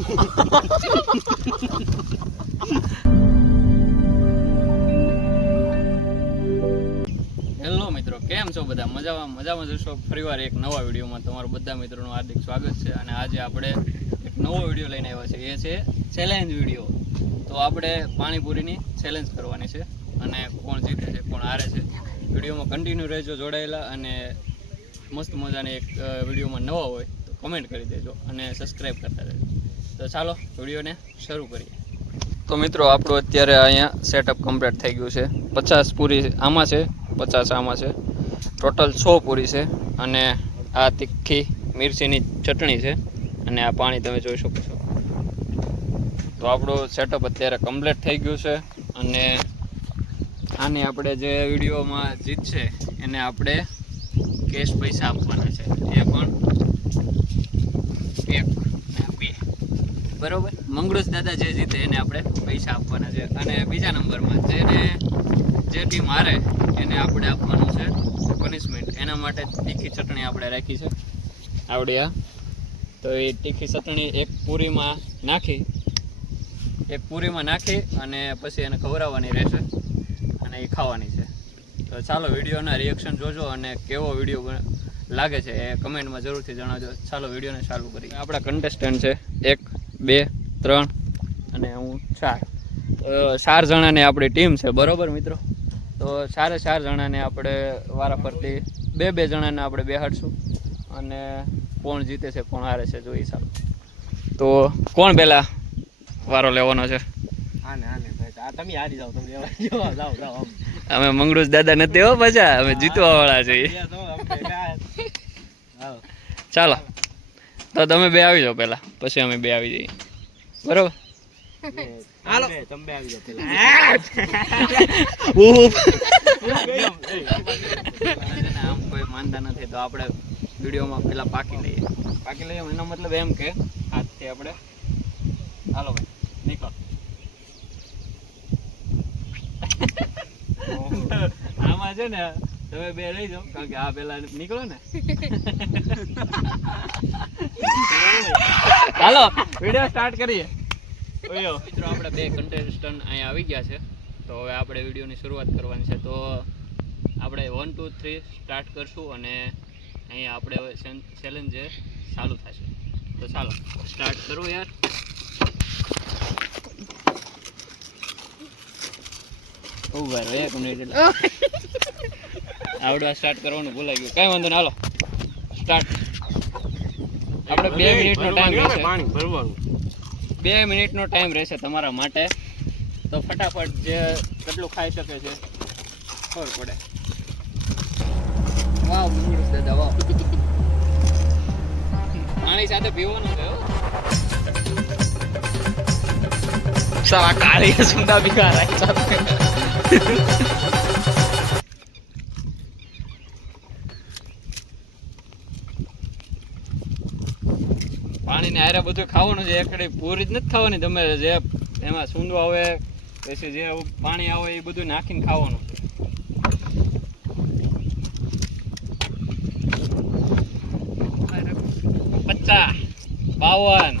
Hello મિત્રો, કેમ છો બધા? મજામાં જશો. ફરીવાર એક નવા વિડીયોમાં તમારું બધા મિત્રોનું હાર્દિક સ્વાગત છે. અને આજે આપણે એક નવો વિડીયો લઈને આવ્યા છે. એ છે ચેલેન્જ વિડીયો. તો આપણે પાણીપુરીની ચેલેન્જ કરવાની છે અને કોણ જીતે છે કોણ હારે છે. વિડીયોમાં કન્ટિન્યુ રહેજો જોડાયેલા. અને મસ્ત મજાની એક વિડીયોમાં નવા હોય તો કમેન્ટ કરી દેજો અને સબસ્ક્રાઈબ કરતા રહેજો. તો ચાલો વિડીયોને શરૂ કરીએ. તો મિત્રો, આપણું અત્યારે અહીંયા સેટઅપ કમ્પ્લીટ થઈ ગયું છે. 50 પૂરી આમાં છે, 50 આમાં છે, ટોટલ 100 પૂરી છે. અને આ તીખી મિરચીની ચટણી છે અને આ પાણી તમે જોઈ શકો છો. તો આપણું સેટઅપ અત્યારે કમ્પ્લીટ થઈ ગયું છે. અને આને આપણે જે વિડીયોમાં જીતશે એને આપણે કેશ પૈસા આપવાના છે. એ પણ 1 અને 2, બરોબર. મંગળુસ દાદા જે જીતે એને આપણે પૈસા આપવાના છે. અને બીજા નંબરમાં જે ટીમ હારે એને આપણે આપવાનું છે પનિશમેન્ટ. એના માટે તીખી ચટણી આપણે રાખી છે આવડી આ. તો એ તીખી ચટણી એક પૂરીમાં નાખી અને પછી એને ખવડાવવાની રહેશે અને એ ખાવાની છે. તો ચાલો વિડીયોના રિએક્શન જોજો અને કેવો વિડીયો લાગે છે એ કમેન્ટમાં જરૂરથી જણાવજો. ચાલો વિડીયોને ચાલુ કરીએ. આપણા કન્ટેસ્ટન્ટ છે 1, 2, 3 અને હું 4. 4 જણાની આપણી ટીમ છે, બરોબર મિત્રો. તો 4 જણાને આપણે વારાફરતી 2 જણાને આપણે બેહાડશું અને કોણ જીતે છે કોણ હારે છે જોઈ ચાલો. તો કોણ પહેલા વારો લેવાનો છે? અમે મંગળુસ દાદા નથી હો, પાછા અમે જીતવા વાળા છીએ. ચાલો તો તમે 2 આવી જાઓ પહેલા, પછી અમે 2 આવી જઈએ, બરોબર? હાલો તમે આવી જાઓ પહેલા. આમ કોઈ માનતા નથી તો આપણે વિડીયોમાં પેલા પાકી લઈએ. એનો મતલબ એમ કે હાથથી આપણે હાલો ભાઈ નીકળો. આમાં છે ને તમે 2 લઈ જાઓ કારણ કે આ પેલા નીકળો ને. હાલો વિડીયો સ્ટાર્ટ કરીએ. મિત્રો, આપણે 2 કન્ટેસ્ટન્ટ અહીંયા આવી ગયા છે. તો હવે આપણે વિડીયોની શરૂઆત કરવાની છે. તો આપણે 1, 2, 3 સ્ટાર્ટ કરશું અને અહીંયા આપણે હવે ચેલેન્જ ચાલુ થશે. તો ચાલો સ્ટાર્ટ કરો યાર. ઉભા રહો 1 મિનિટ. એટલે આવડવા સ્ટાર્ટ કરવાનું ભૂલાઈ ગયું. કઈ વાંધો નહીં, હાલો સ્ટાર્ટ. આપણે 2 મિનિટનો ટાઈમ રહેશે. પાણી ભરવાનું 2 મિનિટનો ટાઈમ રહેશે તમારા માટે. તો ફટાફટ જે કેટલું ખાઈ શકે છે ખબર પડે. વાવ મંગળુસ દાદા વાવ. પાણી સાથે પીવાનું છે. સારા કાળી સુંદા બિકાર પાણી ને હારે બધું ખાવાનું છે. એકડી પૂરી જ નથી ખાવાની. તમે જે એમાં સૂંદવા આવે પછી જે પાણી આવે એ બધું નાખીને ખાવાનું. 50, 52,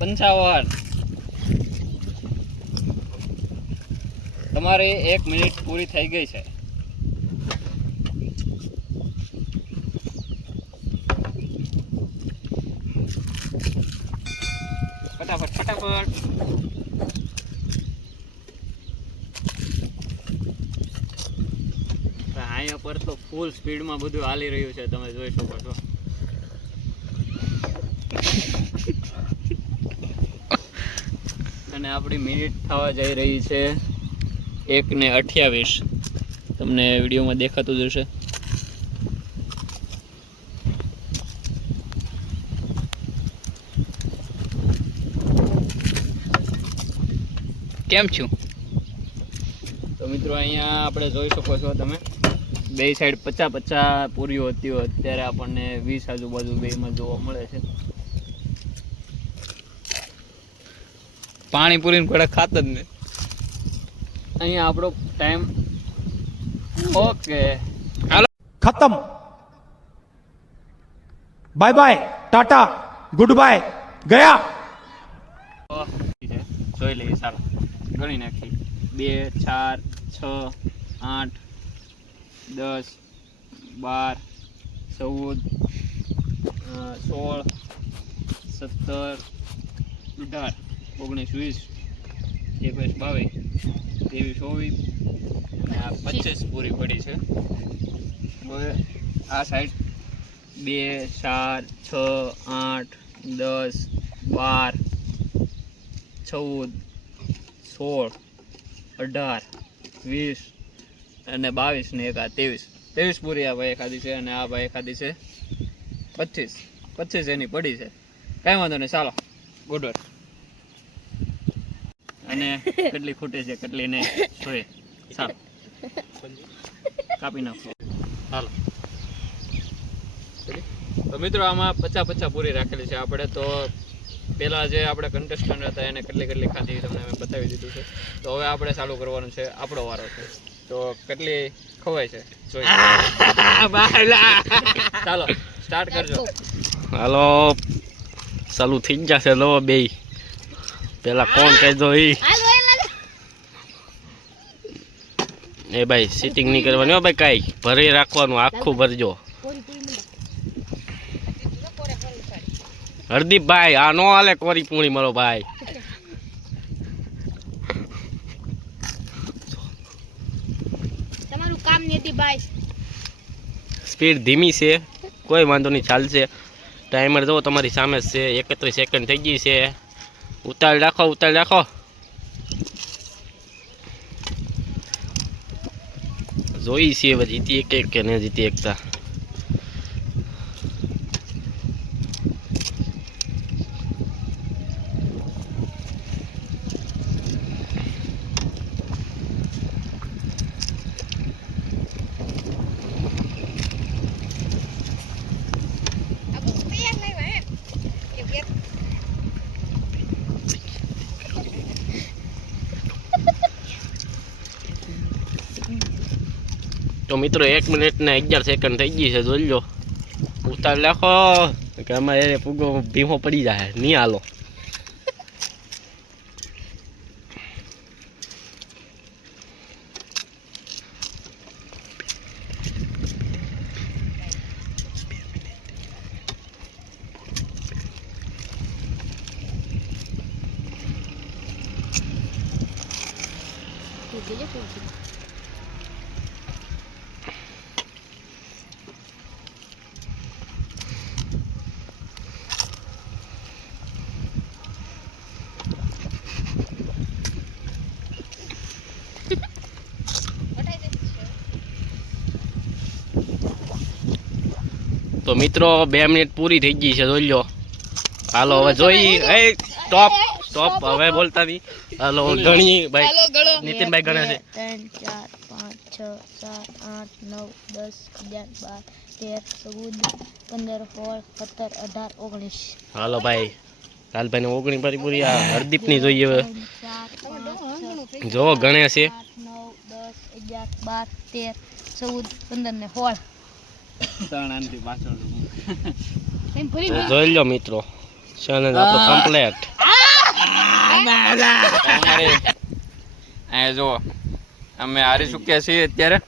55. તમારી 1 મિનિટ પૂરી થઈ ગઈ છે. ફટાફટ. અહીંયા પર તો ફૂલ સ્પીડમાં બધું હાલી રહ્યું છે, તમે જોઈ શકો છો. અને આપણી મિનિટ થવા જઈ રહી છે 1:28. તમને વિડીયોમાં દેખાતું જ હશે. કેમ છું? તો મિત્રો, અહીંયા આપણે જોઈ શકો છો તમે 2 સાઈડ 50 પૂરીઓ હતી. અત્યારે આપણને 20 આજુબાજુ 2માં જોવા મળે છે. પાણીપુરી ને કોઈ ખાત જ ને. અહીંયા આપણો ટાઈમ ઓકે હાલો खत्म बाय बाय टाटा गुड बाय गया। જોઈ લઈએ સારા ગણી નાખી 2 4 6 8 10 12 14 16 17 18 19 20 21 22 23 24 અને આ 25 પૂરી પડી છે. હવે આ સાઈડ 2 4 6 8 10 12 14 16 18 20 અને 22 ને એક આ 23 પૂરી આ ભાઈ ખાધી છે અને આ ભાઈ ખાધી છે 25 એની પડી છે. કાંઈ વાંધો નહીં, ચાલો ગુડ વર્ક. અને કેટલી ખૂટે છે કેટલી નહીં જોઈએ, ચાલો કાપી નાખો. ચાલો તો મિત્રો આમાં 50 પૂરી રાખેલી છે આપણે. તો પહેલાં જે આપણે કન્ટેસ્ટન્ટ હતા એને કેટલી ખાધી તમને અમે બતાવી દીધું છે. તો હવે આપણે ચાલુ કરવાનું છે, આપણો વારો છે. તો કેટલી ખવાય છે જોઈએ. ચાલો સ્ટાર્ટ કરજો. હાલો ચાલુ થઈ જશે. લો બે પેલા કોણ કહી દો એ ભાઈ સિટિંગ નહીં કરવાની હો ભાઈ, કાંઈ ભરી રાખવાનું, આખું ભરજો. હરદીપભાઈ આ નો હાલે કોરી પૂણી મારો ભાઈ. તમારું કામ નથી ભાઈ. સ્પીડ ધીમી છે, કોઈ વાંધો નહીં, ચાલશે. ટાઈમર જો તમારી સામે જ છે, 31 સેકન્ડ થઈ ગઈ છે. ઉતાળ રાખો. જોઈ છે હવે જીતી એક કે ન જીતી એકતા. તો મિત્રો 1 મિનિટ ને 11 સેકન્ડ થઈ ગઈ છે, જોઈ લો. ઉતાર રાખો કે અમારે ફૂગો ભીમો પડી જાય, નહીં હાલો. તો મિત્રો 2 મિનિટ પૂરી થઈ ગઈ છે, જોઈ લો. હાલો હવે જોઈ. સ્ટોપ હવે બોલતા નહીં. હાલો ગણી ભાઈ, નીતિનભાઈ ગણે છે. 3 4 5 6 7 8 9 10 11 12 13 14 15 16 17 18 19. હાલો ભાઈ લાલભાઈ ને 19 પારી પૂરી. આ હરદીપ ની જોઈએ હવે, જો ગણે છે. 9 10 11 12 13 14 15 ને 16. જોઈ લો મિત્રો, ચેલેન્જ આપણો કમ્પ્લીટ. જો અમે હારી ચૂક્યા છીએ અત્યારે,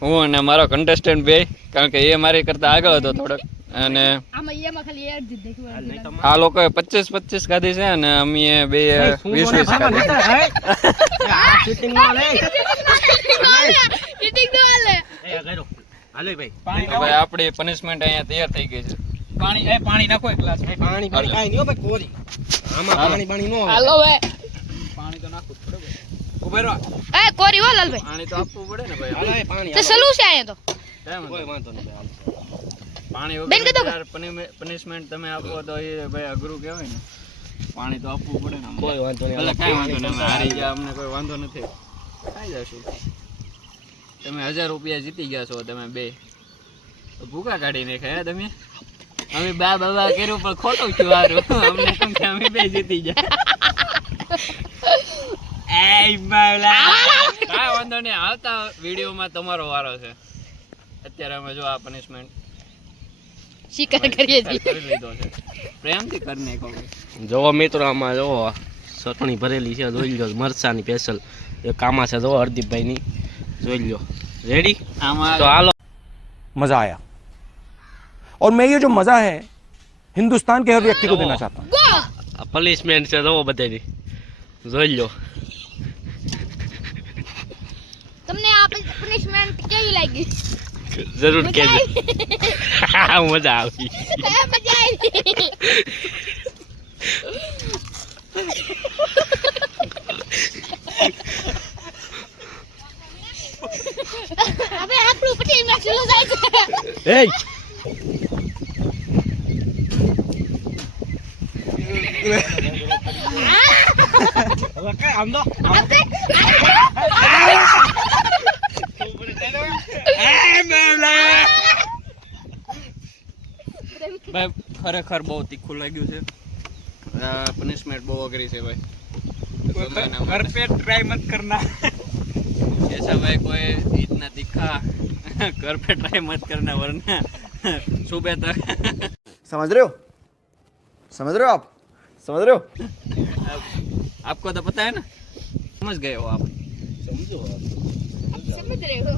હું અને મારો કન્ટેસ્ટન્ટ બે, કારણ કે એ મારી કરતા આગળ હતો થોડોક. અને આ લોકોએ 25 ખાધી છે અને અમે બે 20 ખાધી. ભાઈ આપણી પનિશમેન્ટ અહીંયા તૈયાર થઈ ગઈ છે. પાણી નાખો એક ગ્લાસ. પાણી કાઈ નહીં ભાઈ, કોરી આમાં પાણી નો આવે. હાલો ભાઈ પાણી તો નાખો પડે ભાઈ. ઉભે રહો. એ કોરી હો લાલભાઈ, પાણી તો આપવું પડે ને ભાઈ. હાલો એ પાણી તો સલુ છે આયા તો કોઈ વાંધો નહીં. પાણી વગર પનિશમેન્ટ તમે આપો તો એ ભાઈ અઘરું કહેવાય ને. પાણી તો આપવું પડે ને. કોઈ વાંધો નહીં, ભલે કાઈ વાંધો નહીં, હારી ગયા અમને કોઈ વાંધો નથી, ખાઈ જશું. તમે 1000 રૂપિયા જીતી ગયા છો તમે બે, ભૂકા કાઢી નાખ્યા તમે. અમે બાબા કર્યું પણ ખોટું છું હારું. અમને કેમ કે અમે બે જીતી ગયા. કાંઈ વાંધો નહીં, આવતા વિડીયોમાં તમારો વારો છે. અત્યારે અમે જો આ પનિશમેન્ટ શિકાર કરીએ છીએ, કરી લીધો છે. પ્રેમથી કરી નાખો. જોવો મિત્રો, આમાં જોવો ચટણી ભરેલી છે જોઈ લો મરચાની સ્પેશિયલ એ કામા છે જો હરદીપભાઈની જોઈ લો રેડી આમાં તો હાલો मजा आया और मैं ये जो मजा है हिंदुस्तान के हर व्यक्ति को देना चाहता हूँ પનિશમેન્ટ છે જો બધાની જોઈ લો તમને આ પનિશમેન્ટ કેવી લાગી જરૂર મજા કહેજો આવી? મજા આવી મજા આવી હવે આપણું પનિશમેન્ટ શરૂ થાય છે ए ભાઈ ખરેખર બહુ તીખું લાગ્યું છે પનિશમેન્ટ બહુ અઘરી છે ભાઈ घर पे ट्राई मत करना ऐसा भाई कोई इतना तीखा घर पे ट्राई मत करना वरना सुबह तक समझ रहे हो आप समझ रहे हो आपको तो पता है ना समझ गए हो आप સમજ રહ્યો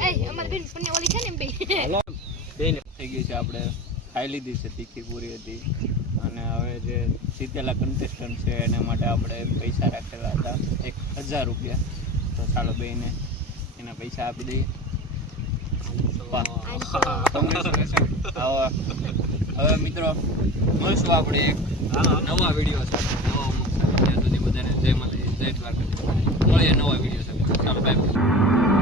એ અમારી બેન પણ ઓલી છે ને બે થઈ ગઈ છે આપણે ખાઈ લીધી છે તીખી પૂરી હતી અને હવે જે જીતેલા કન્ટેસ્ટન્ટ છે એના માટે આપણે પૈસા રાખેલા હતા 1000 રૂપિયા તો ચાલો બેને એના પૈસા આપી દઈએ હવે મિત્રો મળશું આપણે એક નવા વિડીયો સાથે નવા ઉમંગ સાથે ત્યાં સુધી બધાને જય માતાજી જય દ્વારકા મળીએ નવા વિડીયો સાથે ચાલો બાય.